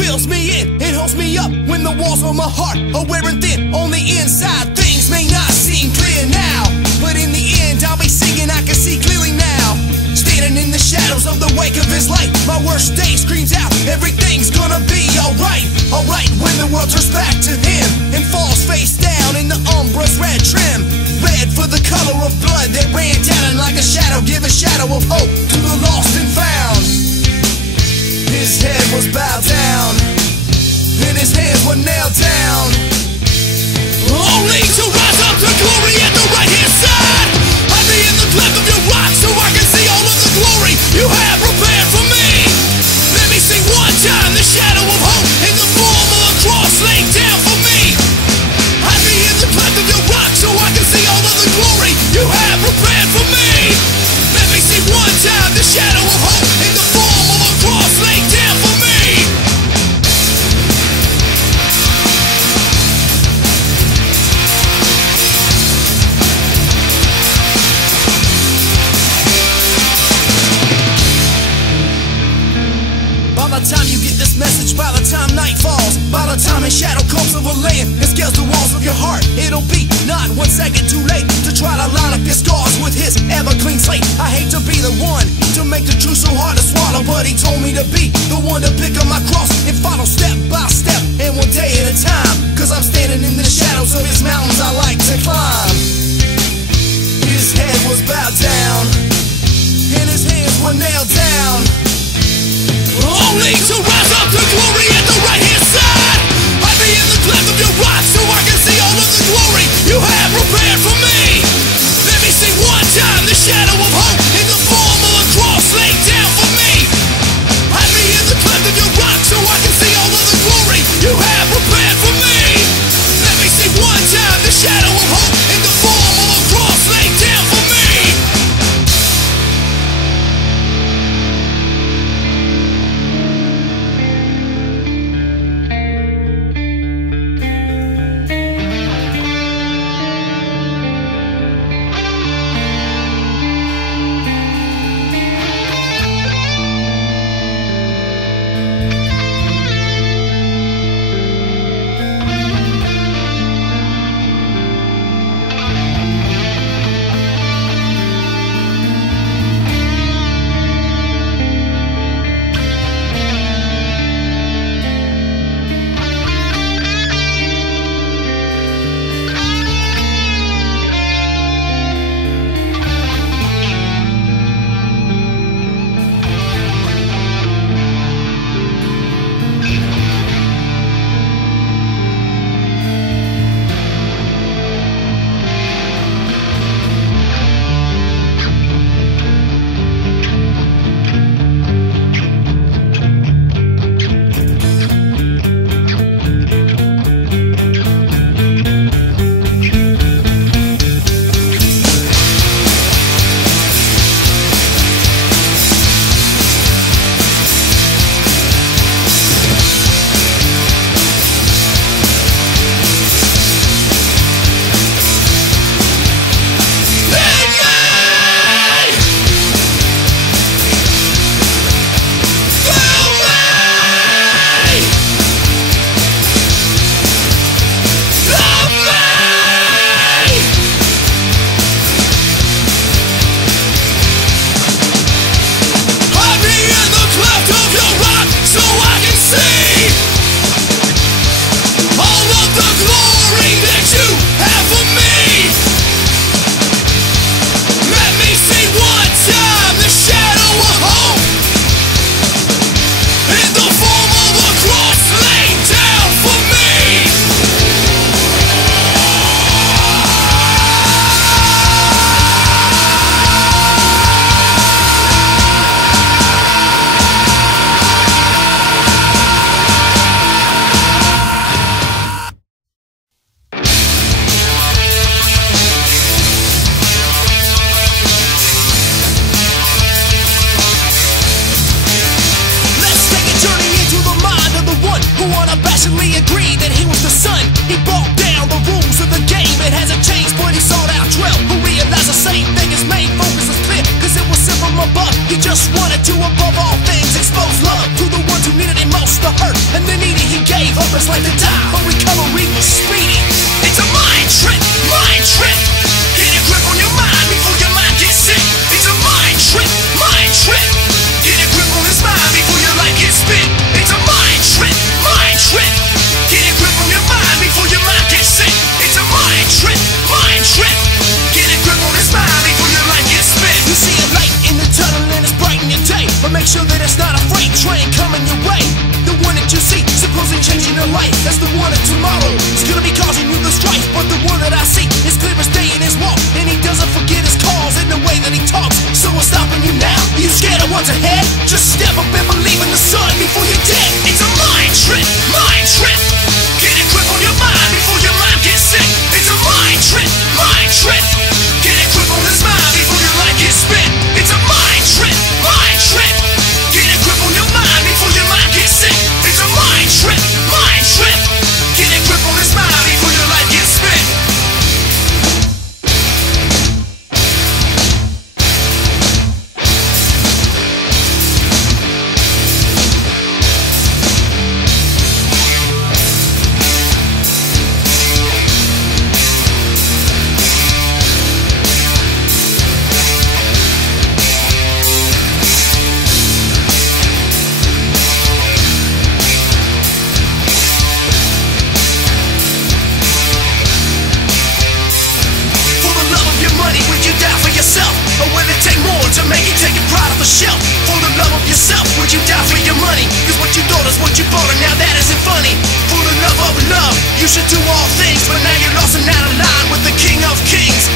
fills me in, it holds me up when the walls of my heart are wearing thin. On the inside, things may not seem clear now, but in the end, I'll be singing, I can see clearly now. Standing in the shadows of the wake of his light, my worst day screams out, everything's gonna be alright. Alright, when the world turns back to him and falls face down in the umbra's red trim. Red for the color of blood that ran down, and like a shadow, give a shadow of hope to the lost and found. His head was bowed down, and his hands were nailed down, only to rise up to glory at the right hand side. Hide me in the cleft of your rock so I can see all of the glory you have prepared for me. Let me see one time the shadow of hope in the form of a cross laid down for me. Hide me in the cleft of your rock so I can see all of the glory you have prepared for me. Let me see one time the shadow of hope in the form of a cross laid down for me. By the time you get this message, by the time night falls, by the time a shadow comes overlaying and scales the walls of your heart, it'll be not 1 second too late to try to line up your scars with his ever clean slate. I hate to be the one to make the truth so hard to swallow, but he told me to be the one to pick up my cross and follow step by step and one day at a time, cause I'm standing in the shadows of his mountains I like to climb. His head was bowed down, and his hands were nailed down, only to rise up to glory at the right hand side. Hide me in the cleft of your rock so I can see all of the glory you have prepared for me. Let me see one time the shadow of hope in the form of a cross laid down for me. Hide me in the cleft of your rock so I can see all of the glory you have prepared for me. Let me see one time the shadow of hope in the form to make it, taking pride off the shelf. For the love of yourself, would you die for your money? Cause what you thought is what you bought, and now that isn't funny. For the love of love, you should do all things, but now you're lost and out of line with the King of Kings.